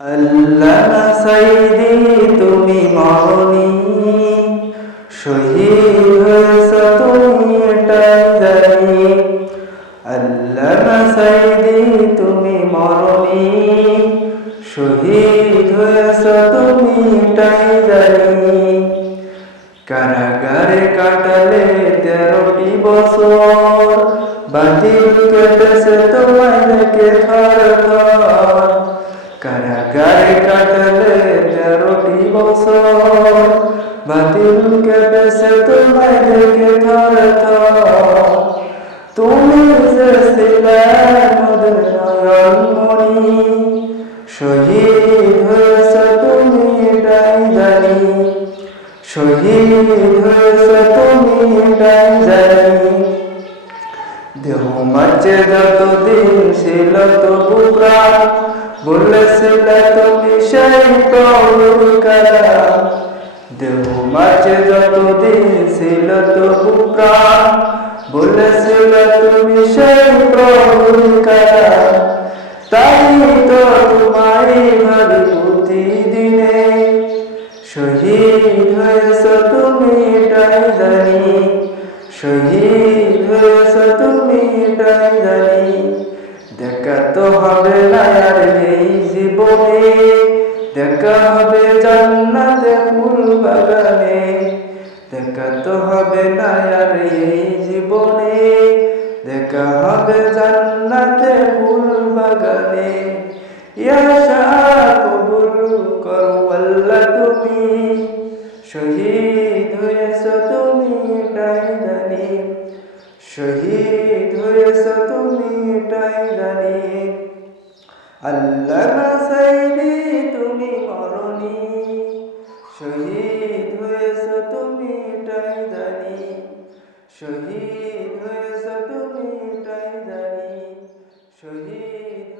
আল্লাহ সাইদি, তুমি মরণি। শহীদ হয়েছ তুমি এটাই জানি। আল্লাহ সাইদি, তুমি মরণি। শহীদ হয়েছ তুমি এটাই জানি। কারাগারে কাটালে তেরোটি বছর। বাতিল কেটেছে তোমায় থর থর কারাগারে কাটালে তেরোটি বছর, বাতিল কেটেছে তোমায় দেখে থর তুমি যে ছিলে মোদের শহীদ হয়েছ তুমি এটাই জানি। শহীদ হয়েছ মাঝে যতদিন ছিল তবু প্রাণ বলেছিলে তুমি সেই প্রভুর কারা। দেহ মাঝে যতদিন ছিল তবু প্রাণ বলেছিলে তুমি সেই প্রভুর কারা। তাই তো তোমায় ভাবি প্রতিদিনে, শহীদ হয়েছ তুমি এটাই তো হবে না আর এই জীবনে। দেখা হবে জান্নাতে ফুল বাগানে দেখা তো হবে না আর এই জীবনে। দেখা হবে জান্নাতে ফুল বাগানে ইয়া শাহ কবুল করো আল্লাহ তুমি। শহীদ হয়েছ তুমি এটাই জানি শহীদ আল্লাহ তুমি মরণি। শহীদ হয়েছ তুমি এটাই জানি। শহীদ হয়েছ তুমি এটাই জানি। শহীদ